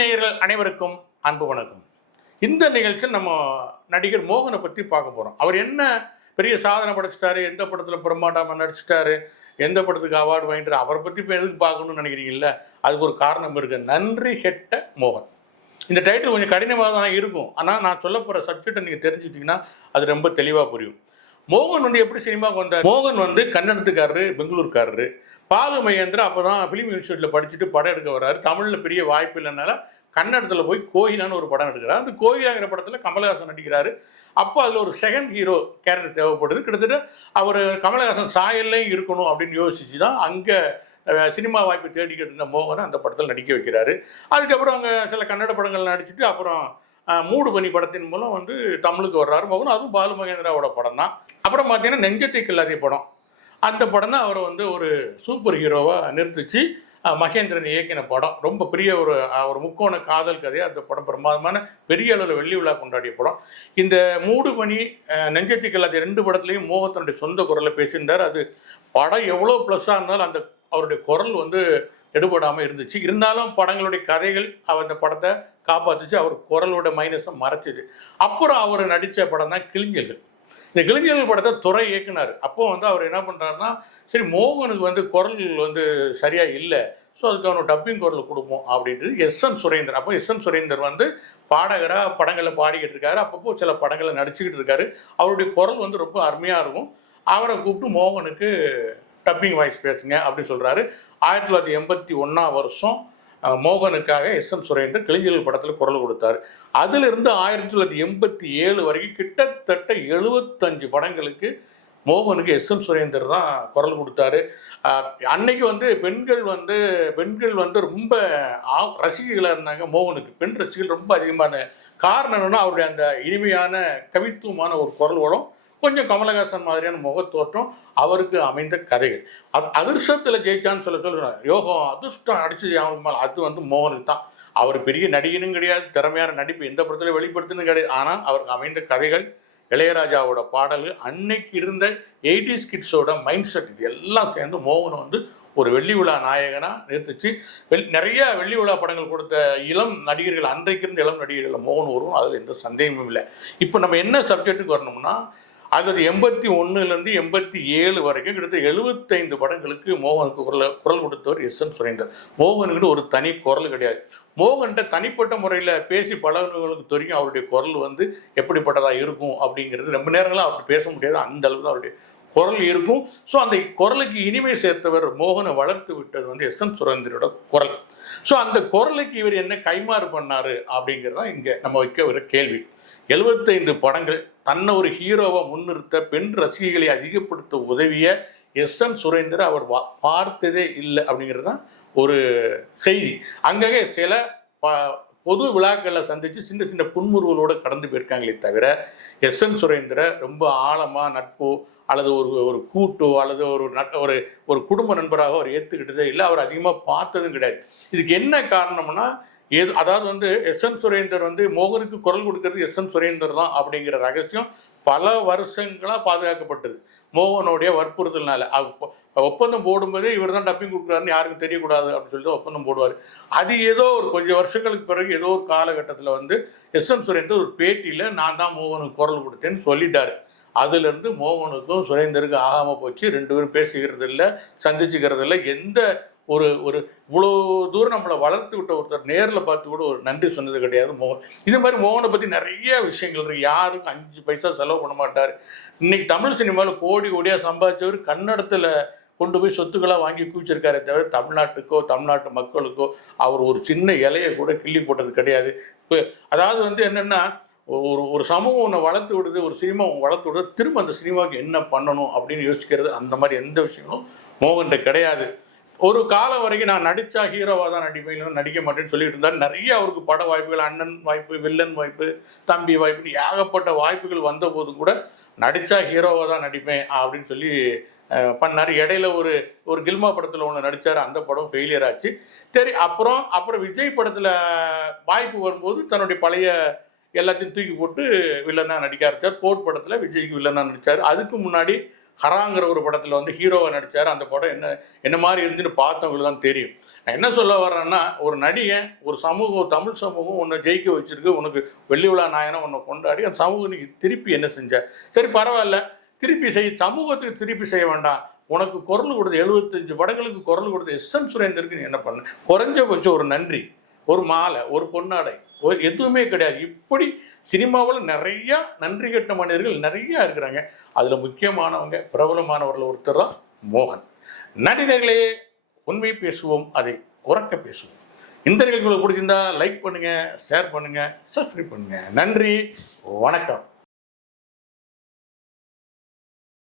நேயர்கள் அனைவருக்கும் அன்பு வணக்கம். இந்த நிகழ்ச்சியில் நம்ம நடிகர் மோகனை பற்றி பார்க்க போகிறோம். அவர் என்ன பெரிய சாதனை படைச்சிட்டாரு, எந்த படத்தில் பிரம்மாண்டமாக நடிச்சிட்டாரு, எந்த படத்துக்கு அவார்டு வாங்கிட்டாரு, அவரை பற்றி இப்போ எதுக்கு பார்க்கணும்னு நினைக்கிறீங்கல்ல, அதுக்கு ஒரு காரணம் இருக்குது. நன்றி கெட்ட மோகன். இந்த டைட்டில் கொஞ்சம் கடினமாக தான் இருக்கும். ஆனால் நான் சொல்ல போகிற சப்ஜெக்டை நீங்கள் தெரிஞ்சுட்டிங்கன்னா அது ரொம்ப தெளிவாக புரியும். மோகன் எப்படி சினிமாவுக்கு வந்தார்? மோகன் கன்னடத்துக்காரரு, பெங்களூர்காரரு. பாலு மகேந்திரா அப்போ தான் ஃபிலிம் இன்ஸ்டியூட்டில் படிச்சுட்டு படம் எடுக்க வர்றாரு. தமிழில் பெரிய வாய்ப்பு இல்லைனால கன்னடத்தில் போய் கோயிலான்னு ஒரு படம் எடுக்கிறார். அந்த கோயிலாங்கிற படத்தில் கமலஹாசன் நடிக்கிறாரு. அப்போ அதில் ஒரு செகண்ட் ஹீரோ கேரக்டர் தேவைப்படுது. கிட்டத்தட்ட அவர் கமலஹாசன் சாயல்லையும் இருக்கணும் அப்படின்னு யோசிச்சு தான் அங்கே சினிமா வாய்ப்பு தேடிக்கிட்டு இருந்த மோகனை அந்த படத்தில் நடிக்க வைக்கிறாரு. அதுக்கப்புறம் அங்கே சில கன்னட படங்கள் நடிச்சுட்டு அப்புறம் மூடு பனி படத்தின் மூலம் தமிழுக்கு வர்றாரு மோகன். அதுவும் பாலு மகேந்திராவோட படம் தான். அப்புறம் பார்த்தீங்கன்னா நெஞ்சத்தை கில்லாதே படம், அந்த படம் தான் அவரை ஒரு சூப்பர் ஹீரோவாக நிறுத்திச்சு. மகேந்திரன் இயக்கின படம், ரொம்ப பெரிய ஒரு முக்கோண காதல் கதையை அந்த படம் பிரமாதமான பெரிய அளவில் வெள்ளி விழா கொண்டாடிய படம். இந்த மூடு பனி, நெஞ்சத்தை கில்லாதே ரெண்டு படத்துலையும் மோகத்தினுடைய சொந்த குரலை பேசியிருந்தார். அது படம் எவ்வளோ ப்ளஸ்ஸாக இருந்தாலும் அந்த அவருடைய குரல் எடுபடாமல் இருந்துச்சு. இருந்தாலும் படங்களுடைய கதைகள் அந்த படத்தை காப்பாற்றுச்சு. அவர் குரலோட மைனஸை மறைச்சிது. அப்புறம் அவர் நடித்த படம் தான் கிளிஞ்சல்கள். இந்த கிளிஞ்சல்கள் படத்தை துறை இயக்குனார். அப்போ அவர் என்ன பண்ணுறாருன்னா, சரி மோகனுக்கு குரல் சரியாக இல்லை, ஸோ அதுக்கு அவனுக்கு டப்பிங் குரல் கொடுப்போம் அப்படின்றது எஸ்.என். சுரேந்தர். அப்போ எஸ்.என். சுரேந்தர் பாடகராக படங்களை பாடிக்கிட்டு இருக்காரு. அப்பப்போ சில படங்களை நடிச்சுக்கிட்டு இருக்காரு. அவருடைய குரல் ரொம்ப அருமையாக இருக்கும். அவரை கூப்பிட்டு மோகனுக்கு டப்பிங் வாய்ஸ் பேசுங்க அப்படின்னு சொல்கிறாரு. 1981 மோகனுக்காக எஸ்.என். சுரேந்தர் கிளிஞ்சல்கள் படத்தில் குரல் கொடுத்தார். அதிலிருந்து 1987 வரைக்கும் கிட்டத்தட்ட 75 படங்களுக்கு மோகனுக்கு எஸ்.என். சுரேந்தர் தான் குரல் கொடுத்தாரு. அன்னைக்கு பெண்கள் ரொம்ப ரசிகைகளாக இருந்தாங்க மோகனுக்கு. பெண் ரசிகர்கள் ரொம்ப அதிகமான காரணம் என்னன்னா, அவருடைய அந்த இனிமையான கவித்துவமான ஒரு குரல் வரும், கொஞ்சம் கமலஹாசன் மாதிரியான முகத்தோற்றம், அவருக்கு அமைந்த கதைகள். அதிர்ஷ்டத்தில் ஜெயிச்சான்னு சொல்லுறேன். யோகம் அதிர்ஷ்டம் அடிச்சு அது மோகனுக்கு தான். அவர் பெரிய நடிகனும் கிடையாது, திறமையான நடிப்பு எந்த படத்துல வெளிப்படுத்துன்னு கிடையாது. ஆனால் அவருக்கு அமைந்த கதைகள், இளையராஜாவோட பாடல்கள், அன்னைக்கு இருந்த 80s கிட்ஸோட மைண்ட் செட், இது எல்லாம் சேர்ந்து மோகனை ஒரு வெள்ளி விழா நாயகனா நிறுத்திச்சு. நிறைய வெள்ளி விழா படங்கள் கொடுத்த இளம் நடிகர்கள், அன்றைக்கு இருந்த இளம் நடிகர்கள் மோகன் வரும், அதில் எந்த சந்தேகமும் இல்லை. இப்போ நம்ம என்ன சப்ஜெக்ட்டுக்கு வரணும்னா, 81லேருந்து 87 வரைக்கும் கிட்டத்தட்ட 75 படங்களுக்கு மோகனுக்கு குரல் கொடுத்தவர் எஸ்.என். சுரேந்தர். மோகனுக்கு ஒரு தனி குரல் கிடையாது. மோகன்கிட்ட தனிப்பட்ட முறையில் பேசி பழகுனவர்களுக்கு தெரியும் அவருடைய குரல் எப்படிப்பட்டதாக இருக்கும் அப்படிங்கிறது. ரொம்ப நேரங்களாக அவருக்கு பேச முடியாது, அந்த அளவுக்கு அவருடைய குரல் இருக்கும். ஸோ அந்த குரலுக்கு இனிமை சேர்த்தவர், மோகனை வளர்த்து விட்டது எஸ்.என். சுரேந்தரோட குரல். ஸோ அந்த குரலுக்கு இவர் என்ன கைமாறு பண்ணார் அப்படிங்கிறதான் இங்கே நம்ம வைக்க ஒரு கேள்வி. 75 படங்கள், தன்னை ஒரு ஹீரோவை முன்னிறுத்த, பெண் ரசிகைகளை அதிகப்படுத்த உதவிய எஸ்.என். சுரேந்தர் அவர் பார்த்ததே இல்லை அப்படிங்கிறது தான் ஒரு செய்தி. அங்கங்கே சில பொது விழாக்களில் சந்தித்து சின்ன சின்ன புன்முறுவலோடு கடந்து போயிருக்காங்களே தவிர, எஸ்.என். சுரேந்தரை ரொம்ப ஆழமாக நட்போ அல்லது ஒரு கூட்டோ அல்லது ஒரு குடும்ப நண்பராக அவர் ஏற்றுக்கிட்டதே இல்லை. அவர் அதிகமாக பார்த்ததும் கிடையாது. இதுக்கு என்ன காரணம்னா, அதாவது எஸ்.என். சுரேந்தர் மோகனுக்கு குரல் கொடுக்கறது எஸ்.என். சுரேந்தர் தான் அப்படிங்கிற ரகசியம் பல வருஷங்களாக பாதுகாக்கப்பட்டது. மோகனுடைய வற்புறுத்தல்னால ஒப்பந்தம் போடும்போதே இவர் தான் டப்பிங் கொடுக்குறாருன்னு யாருக்கும் தெரியக்கூடாது அப்படின்னு சொல்லிட்டு ஒப்பந்தம் போடுவார். அது ஏதோ கொஞ்சம் வருஷங்களுக்கு பிறகு ஏதோ ஒரு காலகட்டத்தில் எஸ்.என். சுரேந்தர் ஒரு பேட்டியில் நான் தான் மோகனுக்கு குரல் கொடுத்தேன்னு சொல்லிட்டாரு. அதுலேருந்து மோகனுக்கும் சுரேந்தருக்கும் ஆகாமல் போச்சு. 2 பேரும் பேசிக்கிறது இல்லை, சந்திச்சுக்கிறது இல்லை. எந்த ஒரு இவ்வளோ தூரம் நம்மளை வளர்த்து விட்ட ஒருத்தர் நேரில் பார்த்து கூட ஒரு நன்றி சொன்னது கிடையாது மோகன். இது மாதிரி மோகனை பற்றி நிறைய விஷயங்கள் இருக்குது. யாருக்கும் 5 பைசா செலவு பண்ண மாட்டார். இன்னைக்கு தமிழ் சினிமாவில் கோடியாக சம்பாதிச்சவர் கன்னடத்தில் கொண்டு போய் சொத்துக்களாக வாங்கி குவிச்சிருக்காரே தவிர தமிழ்நாட்டுக்கோ தமிழ்நாட்டு மக்களுக்கோ அவர் ஒரு சின்ன இலையை கூட கிள்ளி போட்டது கிடையாது. இப்போ அதாவது என்னென்னா, ஒரு சமூகம் ஒன்று வளர்த்து விடுது, ஒரு சினிமா வளர்த்து விடுது, திரும்ப அந்த சினிமாவுக்கு என்ன பண்ணணும் அப்படின்னு யோசிக்கிறது, அந்த மாதிரி எந்த விஷயங்களும் மோகன்கிட்ட கிடையாது. ஒரு காலம் வரைக்கும் நான் நடித்தா ஹீரோவாக தான் நடிப்பேன், நடிக்க மாட்டேன்னு சொல்லிட்டு இருந்தார். நிறைய அவருக்கு பட வாய்ப்புகள், அண்ணன் வாய்ப்பு, வில்லன் வாய்ப்பு, தம்பி வாய்ப்பு, ஏகப்பட்ட வாய்ப்புகள் வந்த போது கூட நடித்தா ஹீரோவாக தான் நடிப்பேன் அப்படின்னு சொல்லி பண்ணார். இடையில ஒரு கில்மா படத்தில் ஒன்று நடித்தார், அந்த படம் ஃபெயிலியர் ஆச்சு. சரி, அப்புறம் விஜய் படத்தில் வாய்ப்பு வரும்போது தன்னுடைய பழைய எல்லாத்தையும் தூக்கி போட்டு வில்லனாக நடிக்க ஆரம்பித்தார். போட் படத்தில் விஜய்க்கு வில்லனாக நடித்தார். அதுக்கு முன்னாடி ஹராங்கிற ஒரு படத்தில் வந்து ஹீரோவை நடித்தார். அந்த படம் என்ன மாதிரி இருந்துன்னு பார்த்தவங்களுக்கு தான் தெரியும். நான் என்ன சொல்ல வர்றேன்னா, ஒரு நடிகன், ஒரு சமூகம், தமிழ் சமூகம் உன்னை ஜெயிக்க வச்சிருக்கு, உனக்கு வெள்ளி விழா நாயனா உன்னை கொண்டாடி அந்த சமூகம் நீ திருப்பி என்ன செஞ்ச? சரி பரவாயில்ல, திருப்பி சமூகத்துக்கு திருப்பி செய்ய வேண்டாம். உனக்கு குரல் கொடுத்த 75 படங்களுக்கு குரல் கொடுத்த எஸ்.எம். சுரேந்தருக்கு நீ என்ன பண்ண? குறைஞ்சபட்சம் ஒரு நன்றி, ஒரு மாலை, ஒரு பொன்னாடை, எதுவுமே கிடையாது. இப்படி சினிமாவில் நிறைய நன்றி கெட்ட மனிதர்கள் நிறைய இருக்கிறாங்க. அதில் முக்கியமானவங்க, பிரபலமானவர்கள் ஒருத்தர் தான் மோகன். நடிகர்களே, உண்மை பேசுவோம், அதை உறக்க பேசுவோம். இந்த நிகழ்ச்சி உங்களுக்கு பிடிச்சிருந்தா லைக் பண்ணுங்க, ஷேர் பண்ணுங்க, சப்ஸ்கிரைப் பண்ணுங்க. நன்றி, வணக்கம்.